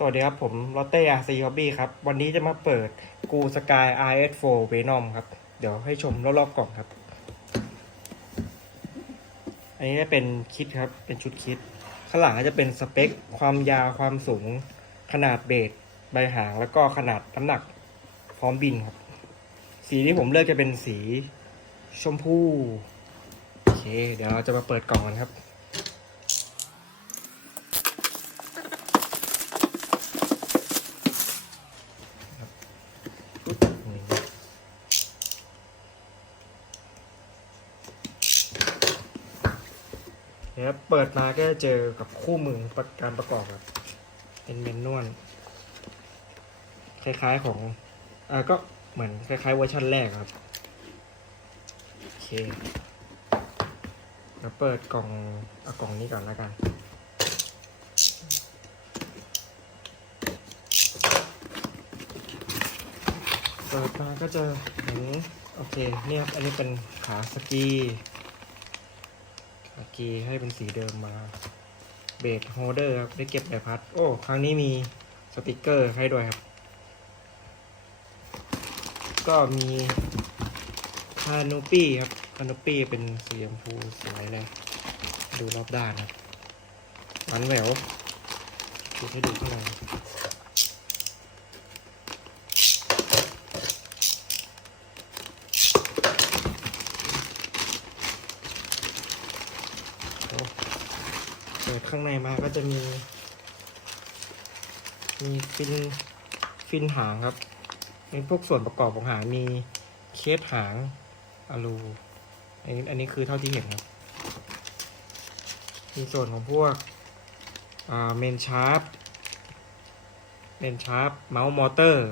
สวัสดีครับ ผมลอตเต้อาซีฮอบบี้ครับ วันนี้จะมาเปิดกูสกาย RS4 Venom ครับ เดี๋ยวให้ชมรอบๆกล่องครับ อันนี้เป็นคิดครับ เป็นชุดคิด ข้างหลังก็จะเป็นสเปค ความยาว ความสูง ขนาดเบสใบหาง แล้วก็ขนาดน้ำหนัก พร้อมบินครับ สีที่ผมเลือกจะเป็นสีชมพู โอเค เดี๋ยวเราจะมาเปิดกล่องกันครับ นะครับเปิดมาก็จะเจอกับคู่มือประการประกอบครับเป็นเมนนวลคล้ายๆของอ่าก็เหมือนคล้ายๆเวอร์ชันแรกครับโอเคแล้วเปิดกล่องเอากล่องนี้ก่อนแล้วกันเปิดมาก็จะเห็นโอเคเนี่ยครับอันนี้เป็นขาสกี ขากีให้เป็นสีเดิมมาเบสโฮเดอร์ครับได้เก็บใบพัด โอ้ ครั้งนี้มีสติกเกอร์ให้ด้วยครับ ก็มีคานูปี้ครับคานูปี้เป็นสีชมพูสวยเลย ดูรอบด้านครับหวานแหววดูให้ดูข้างใน เปิดข้างในมาก็จะมี มีฟินฟินหางครับเป็นพวกส่วนประกอบของหางมีเคสหางอะลูอันนี้อันนี้คือเท่าที่เห็นครับ มีส่วนของพวกเมนชาร์ปเมนชาร์ปเมาส์มอเตอร์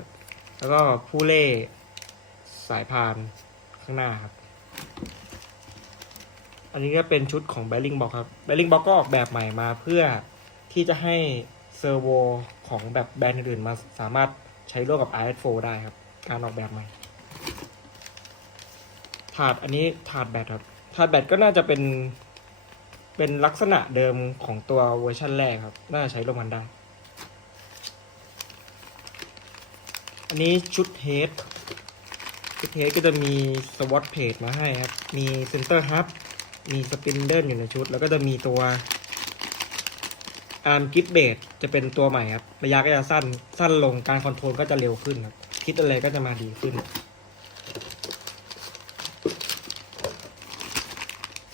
แล้วก็ผู้เล่สายพานข้างหน้าครับ อันนี้ก็เป็นชุดของ b บ r ลิงบ็อกครับ b บ r ลิงบ็อกก็ออกแบบใหม่มาเพื่อที่จะให้เซอร์โวของแบบแบรนด์อื่นมาสามารถใช้ร่วมกับ RS4 ได้ครับ การออกแบบใหม่ ถาดอันนี้ถาดแบตครับ ถาดแบตก็น่าจะเป็น เป็นลักษณะเดิมของตัวเวอร์ชันแรกครับ น่าจะใช้ร่วมกันได้ อันนี้ชุดเฮดชุดเฮดก็จะมีสวอตเพจมาให้ครับ มีเซนเตอร์ฮับ มีสปินเดิลอยู่ในชุด แล้วก็จะมีตัวอาร์มกิฟเบดจะเป็นตัวใหม่ครับ ระยะก็จะสั้นสั้นลงการคอนโทรลก็จะเร็วขึ้นครับ คิดอะไรก็จะมาดีขึ้น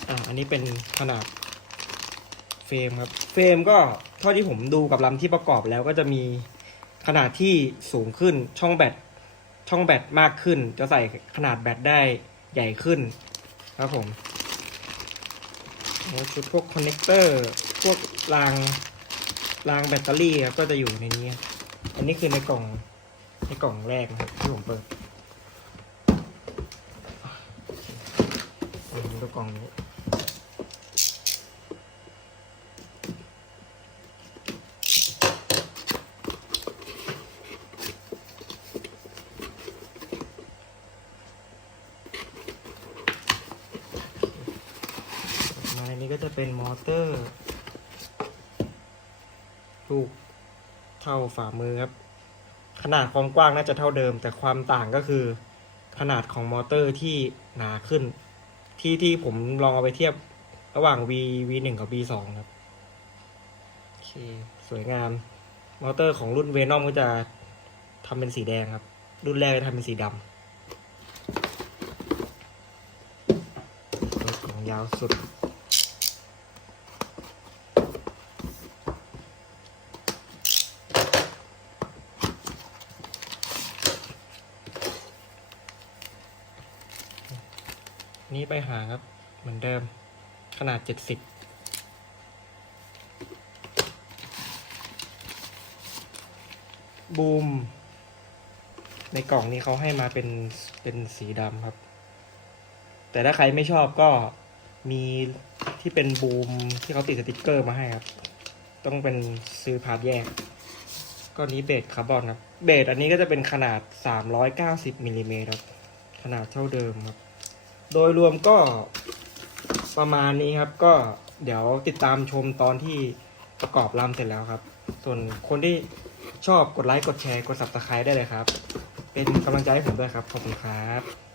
อ่าอันนี้เป็นขนาดเฟรมครับ เฟรมก็เท่าที่ผมดูกับลำที่ประกอบแล้วก็จะมีขนาดที่สูงขึ้นช่องแบตช่องแบตมากขึ้น จะใส่ขนาดแบตได้ใหญ่ขึ้นครับผม แล้วชุดพวกคอนเนคเตอร์พวกรางรางแบตเตอรี่ครับก็จะอยู่ในนี้ อันนี้คือในกล่องในกล่องแรกนะครับที่ผมเปิดดูกล่องนี้ นี้ก็จะเป็นมอเตอร์ลูกเท่าฝ่ามือครับ ขนาดความกว้างน่าจะเท่าเดิม แต่ความต่างก็คือ ขนาดของมอเตอร์ที่หนาขึ้น ที่ที่ผมลองเอาไปเทียบระหว่าง V V1 กับ V2 ครับโอเคสวยงาม มอเตอร์ของรุ่นเวนอมก็จะทำเป็นสีแดงครับ รุ่นแรกจะทำเป็นสีดำรถของยาวสุด นี่ไปหาครับ เหมือนเดิม ขนาดเจ็ดสิบบูม ในกล่องนี้เขาให้มาเป็นเป็นสีดำครับ แต่ถ้าใครไม่ชอบก็มีที่เป็นบูมที่เขาติดสติกเกอร์มาให้ครับ ต้องเป็นซื้อพาร์ทแยก ก็นี้เบสคาร์บอนครับ เบสอันนี้ก็จะเป็นขนาด 390มิลลิเมตรครับ ขนาดเท่าเดิมครับ โดยรวมก็ประมาณนี้ครับ ก็เดี๋ยวติดตามชมตอนที่ประกอบลำเสร็จแล้วครับ ส่วนคนที่ชอบกดไลค์กดแชร์กด subscribe ได้เลยครับ เป็นกำลังใจให้ผมด้วยครับ ขอบคุณครับ